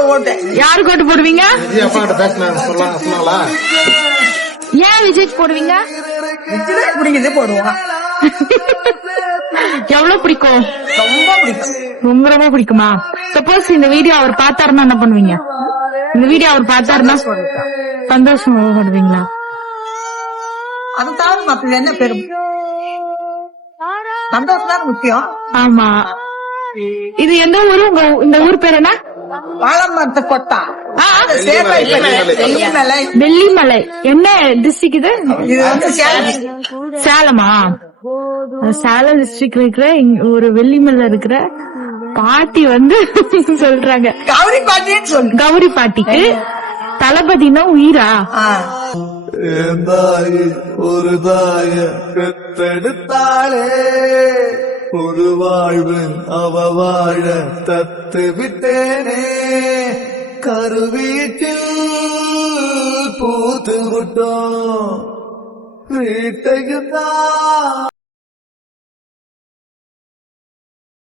ஒரு ஓட்டு. யாருக்கு ஓட்டு போடுவீங்க? ஏன் விஜய்க்கு போடுவீங்க? விஜய் பிடிக்குது போடுவோம். எவ்வளவு பிடிக்கும்? ரொம்ப பிடிக்கும். ரொம்ப ரொம்ப பிடிக்குமா? சப்போஸ் இந்த வீடியோ அவர் பார்த்தாருன்னா என்ன பண்ணுவீங்க? இந்த வீடியோ அவர் பார்த்தாருன்னா சந்தோஷமா படுவீங்களா? அது தவிர மற்றது என்ன பெரும் சந்தோஷம் தான் முக்கியம். ஆமா. இது எந்த ஊரு? இந்த ஊர் பேர் என்ன? வாழமரத்து கொட்டா. வெள்ளிமலை. என்ன டிஸ்ட்ரிக்ட் இது? இது வந்து சேலமா? சேலம் டிஸ்ட்ரிக்ட் இருக்கிற ஒரு வெள்ளிமலை இருக்கிற பாட்டி வந்து சொல்றாங்க கௌரி பாட்டின்னு சொல்லு. கௌரி பாட்டிக்கு தளபதினா உயிரா? ஒரு தாய பெற்றெடுத்தாளே, ஒரு வாழ்வு அவ வாழ தத்து விட்டேனே, கருவீட்டில் பூத்து விட்டோம் வீட்டையும் தான்